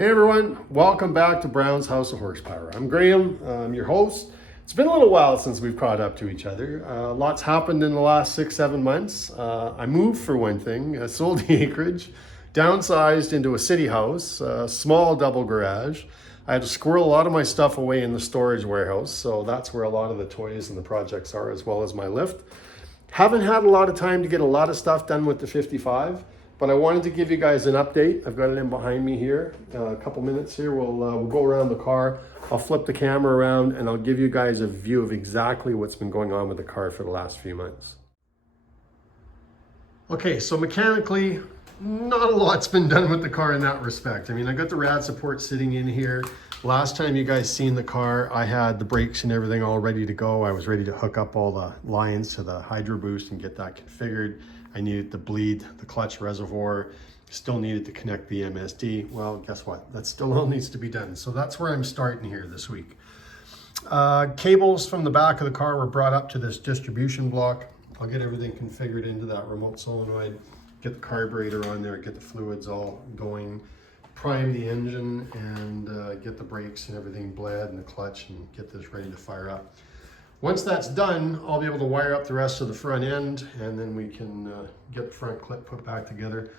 Hey everyone, welcome back to Brown's House of Horsepower. I'm Graham, I'm your host. It's been a little while since we've caught up to each other. Lots happened in the last 6-7 months. I moved for one thing, sold the acreage, downsized into a city house, a small double garage. I had to squirrel a lot of my stuff away in the storage warehouse, so that's where a lot of the toys and the projects are, as well as my lift. Haven't had a lot of time to get a lot of stuff done with the 55. But I wanted to give you guys an update. I've got it in behind me here. A couple minutes here, we'll go around the car. I'll flip the camera around and I'll give you guys a view of exactly what's been going on with the car for the last few months. Okay, so mechanically, not a lot's been done with the car in that respect. I mean, I got the rad support sitting in here. Last time you guys seen the car, I had the brakes and everything all ready to go. I was ready to hook up all the lines to the hydro boost and get that configured. I needed to bleed the clutch reservoir, still needed to connect the MSD. Well, guess what? That still all needs to be done. So that's where I'm starting here this week. Cables from the back of the car were brought up to this distribution block. I'll get everything configured into that remote solenoid, get the carburetor on there, get the fluids all going, prime the engine, and get the brakes and everything bled and the clutch and get this ready to fire up. Once that's done, I'll be able to wire up the rest of the front end and then we can get the front clip put back together.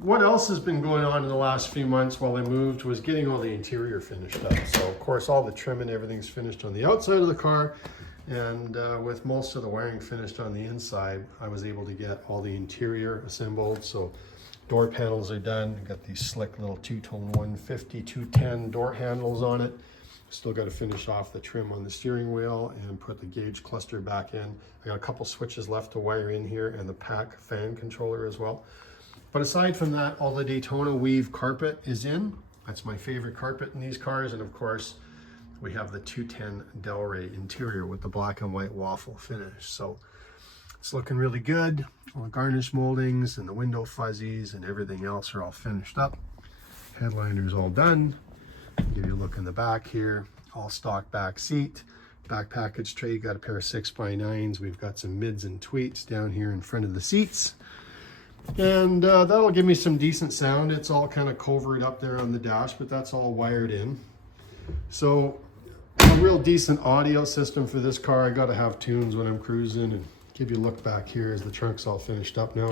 What else has been going on in the last few months while I moved was getting all the interior finished up. So of course all the trim and everything's finished on the outside of the car, and with most of the wiring finished on the inside, I was able to get all the interior assembled. So door panels are done. I've got these slick little two-tone 150, 210 door handles on it. Still got to finish off the trim on the steering wheel and put the gauge cluster back in. I got a couple switches left to wire in here and the pack fan controller as well. But aside from that, all the Daytona weave carpet is in. That's my favorite carpet in these cars. And of course, we have the 210 Delray interior with the black and white waffle finish. So it's looking really good. All the garnish moldings and the window fuzzies and everything else are all finished up. Headliner's all done. Give you a look in the back here, all stock back seat, back package tray, got a pair of 6x9s. We've got some mids and tweets down here in front of the seats. And that'll give me some decent sound. It's all kind of covered up there on the dash, but that's all wired in. So a real decent audio system for this car. I got to have tunes when I'm cruising, and give you a look back here as the trunk's all finished up now.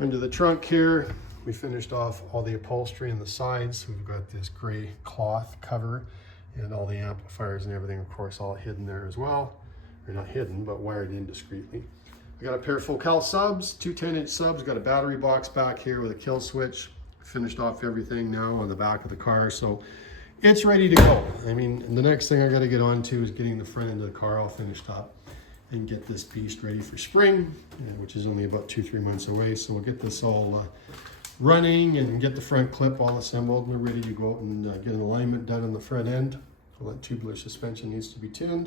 Under the trunk here, we finished off all the upholstery on the sides. We've got this gray cloth cover and all the amplifiers and everything, of course, all hidden there as well. Or not hidden, but wired in discreetly. I got a pair of full cal subs, two 10-inch subs, got a battery box back here with a kill switch. Finished off everything now on the back of the car, so it's ready to go. I mean, the next thing I got to get on to is getting the front end of the car all finished up and get this beast ready for spring, which is only about 2-3 months away. So we'll get this all running and get the front clip all assembled. We're ready to go out and get an alignment done on the front end. All that tubular suspension needs to be tuned.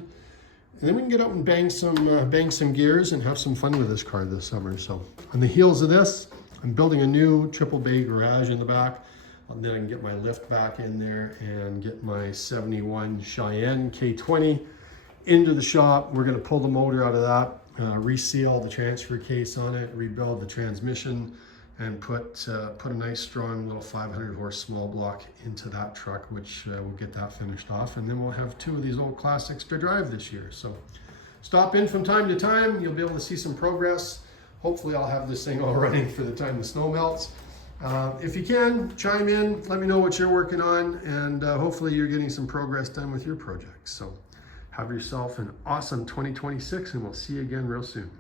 And then we can get out and bang some gears and have some fun with this car this summer. So on the heels of this, I'm building a new triple bay garage in the back. And then I can get my lift back in there and get my 71 Cheyenne K20 into the shop. We're going to pull the motor out of that, reseal the transfer case on it, rebuild the transmission, and put a nice strong little 500 horse small block into that truck, which we'll get that finished off. And then we'll have 2 of these old classics to drive this year. So stop in from time to time. You'll be able to see some progress. Hopefully I'll have this thing all running for the time the snow melts. If you can, chime in, let me know what you're working on, and hopefully you're getting some progress done with your projects. So have yourself an awesome 2026, and we'll see you again real soon.